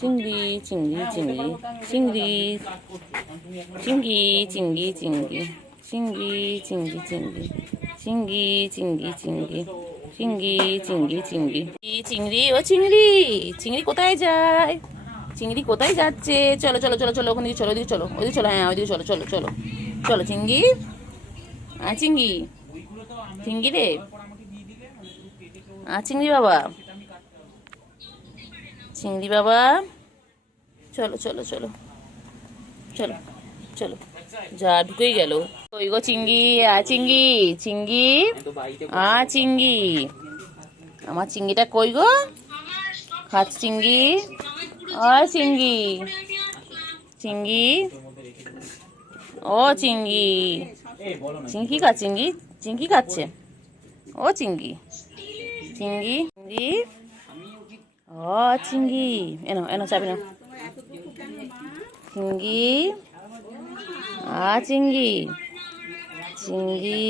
চিংড়ি চিংড়ি চিংড়ি চিংড়ি চিংড়ি চিংড়ি চিংড়ি চিংড়ি চিংড়ি চিংড়ি চিংড়ি চিংড়ি চিংড়ি চিংড়ি চিংড়ি চিংড়ি চিংড়ি ও চিংড়ি চিংড়ি কোথায় যায়? চিংড়ি কোথায় যাচ্ছে? চলো চলো চলো চলো ওখান দিকে চলো, ওদিকে চলো, ওদিকে চলো, হ্যাঁ ওদিকে চলো চলো চলো চলো চিংড়ি। হ্যাঁ চিংড়ি চিংড়ি রে, চিংড়ি বাবা, চিংড়ি বাবা, চলো চলো চলো চলো চলো, যা ঢুকেই গেল। ওই গো চিংড়ি, চিংড়ি চিংড়ি, চিংড়ি, আমার চিংড়িটা কই গো? খাচ্ছে চিংড়ি, চিংড়ি চিংড়ি, ও চিংড়ি, চিংড়ি কি খাচ্ছে? চিংড়ি চিংড়ি খাচ্ছে, ও চিংড়ি চিংড়ি চিংড়ি, ও চিংড়ি, এনো এনো চাবি না। চিংড়ি, চিংড়ি চিংড়ি,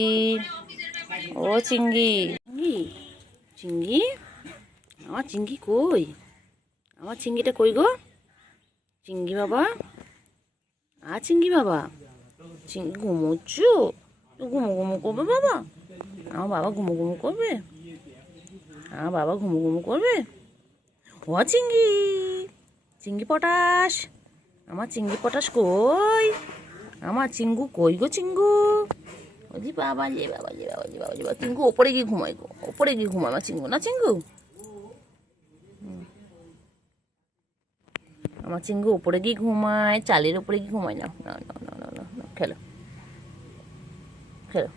ও চিংড়ি চিংড়ি চিংড়ি, আমার চিংড়ি কই? আমার চিংড়িটা কই গো? চিংড়ি বাবা, চিংড়ি বাবা, চিংড়ি ঘুমোচ্ছ? ঘুমো ঘুমো করবে বাবা? আমার বাবা ঘুমো ঘুমো করবে? আমার বাবা ঘুমো ঘুমো করবে? ও চিংড়ি, চিংড়ি পটাশ, আমার চিংড়ি পটাশ কই? আমার চিঙ্গু কই গো? চিঙ্গু, ওজি বাবা যে বাবা যে বাবা যে বাবা যে বাবা, চিঙ্গু ওপরে গিয়ে ঘুমাই গো, ওপরে গিয়ে ঘুমায় আমার চিঙ্গু, না চিঙ্গু? আমার চিঙ্গু ওপরে গিয়ে ঘুমায়, চালের ওপরে গিয়ে ঘুমায় না। না না না না না না, খেলো খেলো।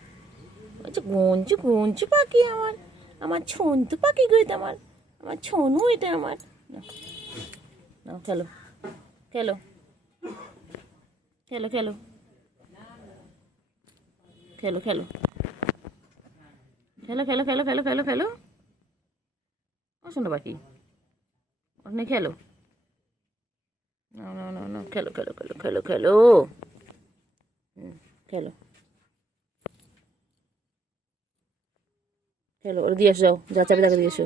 আচ্ছা গুঞ্চু গুঞ্চু পাখি আমার, আমার ছন্তু পাখি গো এটা, আমার আমার ছনু এটা আমার। না খেলো খেলো খেলো খেলো খেলো খেলো খেলো খেলো খেলো খেলো খেলো খেলো, ও শোনো পাখি, ওখানে খেলো। না না না না, খেলো খেলো খেলো খেলো খেলো, খেলো খেলো, ওরা দিয়ে এসো, যাও যা চাবি দেখা দিয়ে এসো।